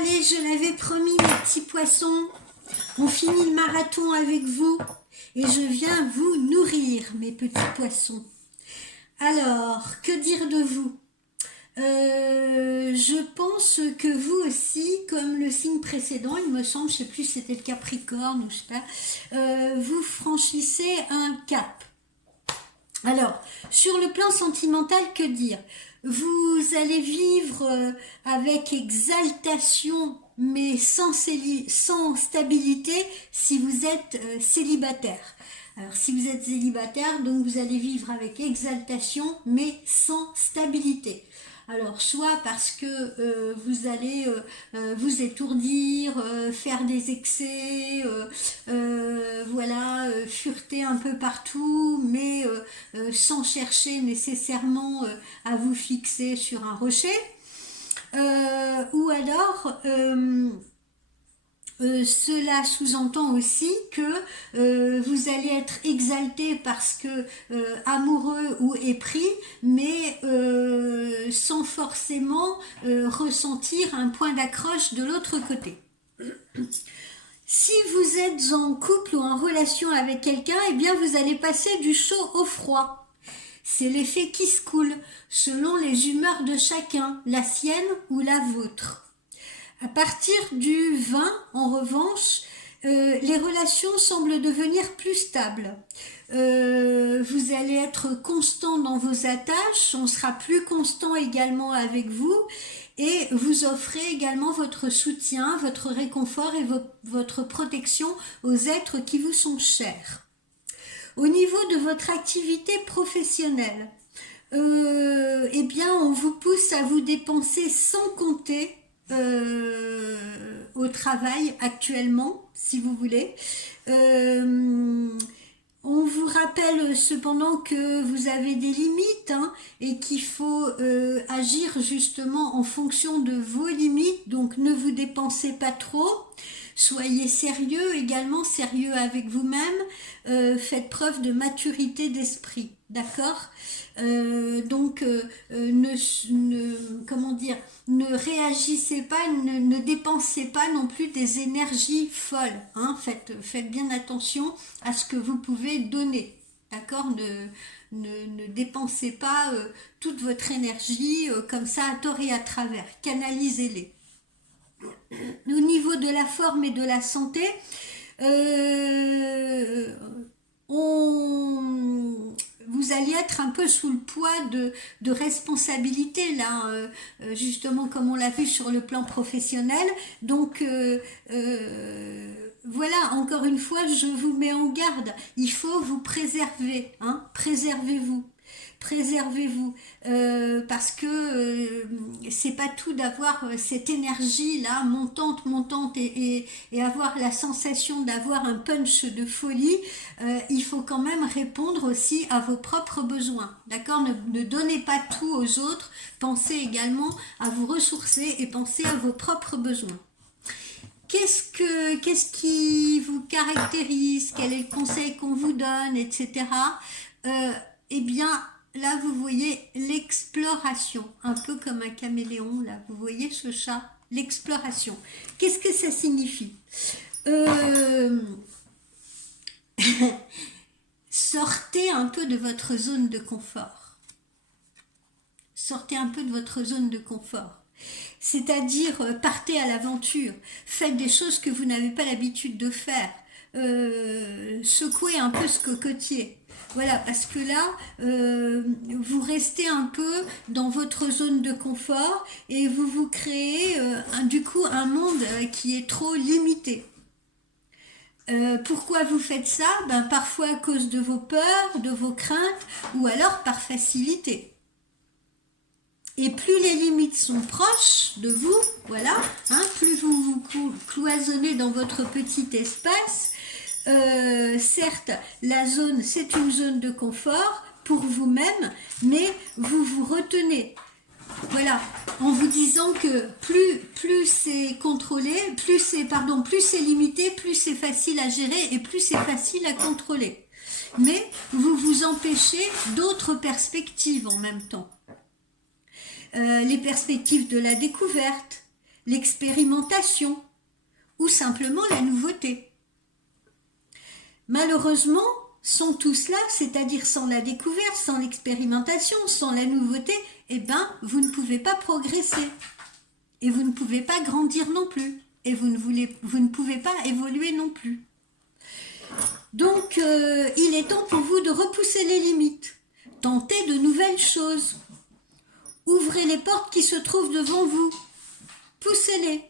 Allez, je l'avais promis, mes petits poissons. On finit le marathon avec vous et je viens vous nourrir, mes petits poissons. Alors, que dire de vous? Je pense que vous aussi, comme le signe précédent, il me semble, je ne sais plus si c'était le Capricorne ou je sais pas, vous franchissez un cap. Alors, sur le plan sentimental, que dire? Vous allez vivre avec exaltation, mais sans stabilité si vous êtes célibataire. Alors, si vous êtes célibataire, donc vous allez vivre avec exaltation, mais sans stabilité. Alors, soit parce que vous allez vous étourdir, faire des excès, voilà, fureter un peu partout, mais sans chercher nécessairement à vous fixer sur un rocher. Ou alors, cela sous-entend aussi que vous allez être exalté parce que amoureux ou épris, mais sans forcément ressentir un point d'accroche de l'autre côté. Si vous êtes en couple ou en relation avec quelqu'un, eh bien vous allez passer du chaud au froid. C'est l'effet qui se coule, selon les humeurs de chacun, la sienne ou la vôtre. À partir du 20, en revanche, les relations semblent devenir plus stables. Vous allez être constant dans vos attaches, on sera plus constant également avec vous et vous offrez également votre soutien, votre réconfort et votre protection aux êtres qui vous sont chers. Au niveau de votre activité professionnelle, eh bien, on vous pousse à vous dépenser sans compter au travail actuellement, si vous voulez. On vous rappelle cependant que vous avez des limites et qu'il faut agir justement en fonction de vos limites, donc ne vous dépensez pas trop. Soyez sérieux également, sérieux avec vous-même, faites preuve de maturité d'esprit, d'accord? Comment dire, ne réagissez pas, ne dépensez pas non plus des énergies folles, faites bien attention à ce que vous pouvez donner, d'accord? Ne dépensez pas toute votre énergie comme ça à tort et à travers, canalisez-les. Au niveau de la forme et de la santé, vous allez être un peu sous le poids de responsabilités là, justement comme on l'a vu sur le plan professionnel. Donc voilà, encore une fois, je vous mets en garde. Il faut vous préserver, préservez-vous. Préservez-vous parce que c'est pas tout d'avoir cette énergie là montante et avoir la sensation d'avoir un punch de folie. Il faut quand même répondre aussi à vos propres besoins, d'accord? Ne donnez pas tout aux autres, pensez également à vous ressourcer et pensez à vos propres besoins. Qu'est-ce qui vous caractérise? Quel est le conseil qu'on vous donne, etc. Eh bien, là, vous voyez l'exploration, un peu comme un caméléon, là, vous voyez ce chat, l'exploration. Qu'est-ce que ça signifie? Sortez un peu de votre zone de confort. Sortez un peu de votre zone de confort. C'est-à-dire, partez à l'aventure, faites des choses que vous n'avez pas l'habitude de faire, secouez un peu ce cocotier. Voilà, parce que là, vous restez un peu dans votre zone de confort et vous vous créez du coup un monde qui est trop limité. Pourquoi vous faites ça? Parfois à cause de vos peurs, de vos craintes ou alors par facilité. Et plus les limites sont proches de vous, voilà, plus vous vous cloisonnez dans votre petit espace. Certes, la zone, c'est une zone de confort pour vous-même, mais vous vous retenez. Voilà, en vous disant que plus c'est contrôlé, plus c'est limité, plus c'est facile à gérer et plus c'est facile à contrôler. Mais vous vous empêchez d'autres perspectives en même temps. Les perspectives de la découverte, l'expérimentation ou simplement la nouveauté. Malheureusement, sans tout cela, c'est-à-dire sans la découverte, sans l'expérimentation, sans la nouveauté, eh ben, vous ne pouvez pas progresser. Et vous ne pouvez pas grandir non plus. Et vous ne pouvez pas évoluer non plus. Donc, il est temps pour vous de repousser les limites. Tentez de nouvelles choses. Ouvrez les portes qui se trouvent devant vous. Poussez-les.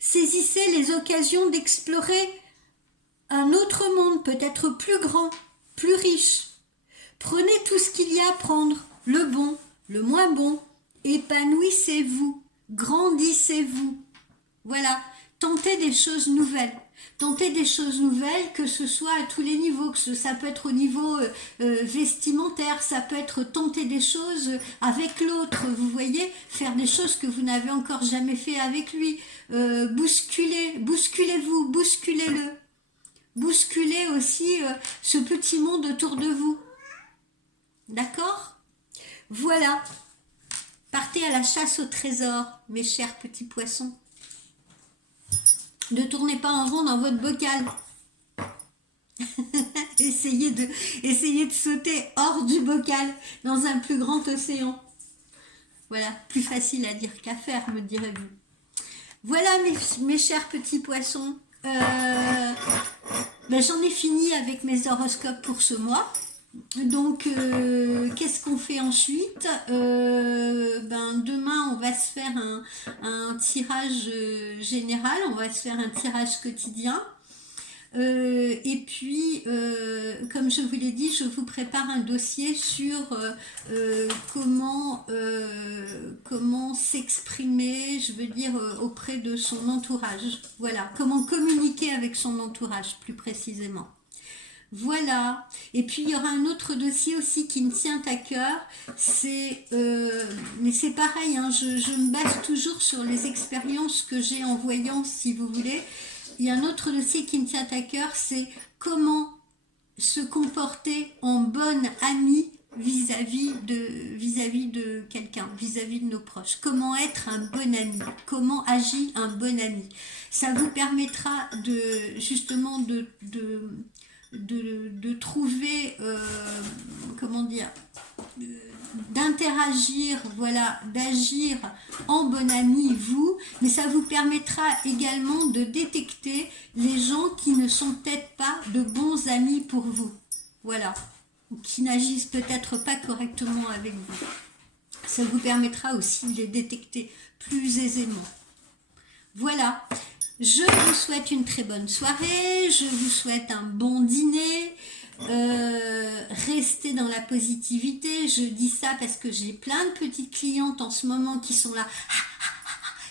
Saisissez les occasions d'explorer un autre monde, peut-être plus grand, plus riche. Prenez tout ce qu'il y a à prendre, le bon, le moins bon. Épanouissez-vous, grandissez-vous. Voilà, tentez des choses nouvelles. Tentez des choses nouvelles, que ce soit à tous les niveaux, que ça peut être au niveau vestimentaire, ça peut être tenter des choses avec l'autre, vous voyez, faire des choses que vous n'avez encore jamais fait avec lui, bousculez-vous, bousculez-le, bousculez aussi ce petit monde autour de vous, d'accord? Voilà, partez à la chasse au trésor, mes chers petits poissons. Ne tournez pas en rond dans votre bocal. essayez de sauter hors du bocal, dans un plus grand océan. Voilà, plus facile à dire qu'à faire, me direz-vous. Voilà mes chers petits poissons. Ben, j'en ai fini avec mes horoscopes pour ce mois. Donc, qu'est-ce qu'on fait ensuite? Ben, demain, on va se faire un tirage général, on va se faire un tirage quotidien. Et puis, comme je vous l'ai dit, je vous prépare un dossier sur comment s'exprimer, je veux dire, auprès de son entourage. Voilà, comment communiquer avec son entourage, plus précisément. Voilà, et puis il y aura un autre dossier aussi qui me tient à cœur, mais c'est pareil, hein, je me base toujours sur les expériences que j'ai en voyance, si vous voulez. Il y a un autre dossier qui me tient à cœur, c'est comment se comporter en bonne amie vis-à-vis de quelqu'un, vis-à-vis de nos proches. Comment être un bon ami, comment agit un bon ami. Ça vous permettra justement de trouver, comment dire, d'interagir, voilà, d'agir en bon ami, vous, mais ça vous permettra également de détecter les gens qui ne sont peut-être pas de bons amis pour vous, voilà, ou qui n'agissent peut-être pas correctement avec vous. Ça vous permettra aussi de les détecter plus aisément. Voilà. Je vous souhaite une très bonne soirée, je vous souhaite un bon dîner, restez dans la positivité, je dis ça parce que j'ai plein de petites clientes en ce moment qui sont là,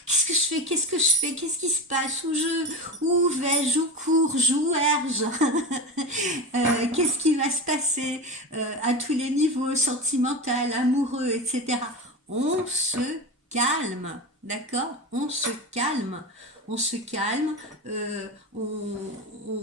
qu'est-ce que je fais, qu'est-ce qui se passe, où vais-je, où cours-je, où ai-je, qu'est-ce qui va se passer à tous les niveaux, sentimental, amoureux, etc. On se calme, d'accord, on se calme, on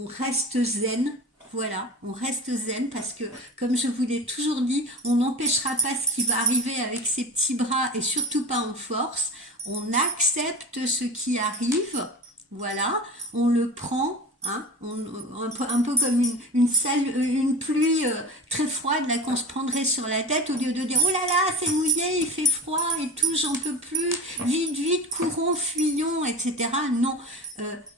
reste zen, voilà, on reste zen parce que, comme je vous l'ai toujours dit, on n'empêchera pas ce qui va arriver avec ses petits bras et surtout pas en force, on accepte ce qui arrive, voilà, on le prend, hein, un peu comme une pluie très froide là qu'on se prendrait sur la tête, au lieu de dire oh là là c'est mouillé, il fait froid et tout, j'en peux plus, vite, courons, fuyons, etc. Non,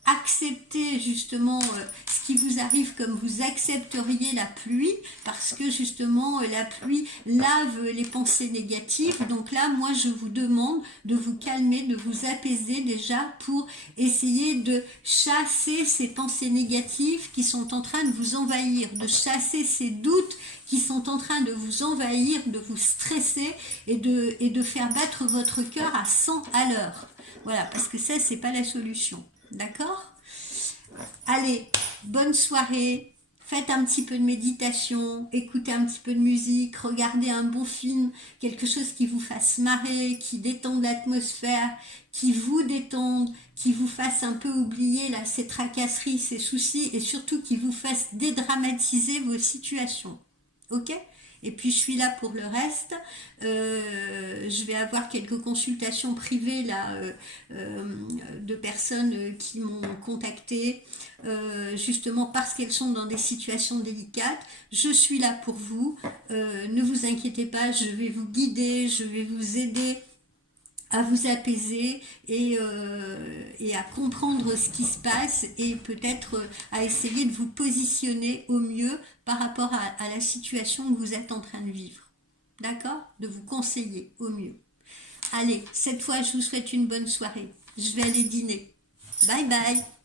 acceptez justement ce qui vous arrive comme vous accepteriez la pluie, parce que justement la pluie lave les pensées négatives. Donc là, moi je vous demande de vous calmer, de vous apaiser déjà pour essayer de chasser ces pensées négatives qui sont en train de vous envahir, de chasser ces doutes qui sont en train de vous envahir, de vous stresser et de faire battre votre cœur à 100 à l'heure. Voilà, parce que ça, c'est pas la solution. D'accord? Allez, bonne soirée, faites un petit peu de méditation, écoutez un petit peu de musique, regardez un bon film, quelque chose qui vous fasse marrer, qui détende l'atmosphère, qui vous détende, qui vous fasse un peu oublier là, ces tracasseries, ces soucis, et surtout qui vous fasse dédramatiser vos situations. Ok? Et puis je suis là pour le reste. Je vais avoir quelques consultations privées là de personnes qui m'ont contacté justement parce qu'elles sont dans des situations délicates. Je suis là pour vous. Ne vous inquiétez pas, je vais vous guider, je vais vous aider à vous apaiser et à comprendre ce qui se passe et peut-être à essayer de vous positionner au mieux par rapport à la situation que vous êtes en train de vivre. D'accord? De vous conseiller au mieux. Allez, cette fois, je vous souhaite une bonne soirée. Je vais aller dîner. Bye bye!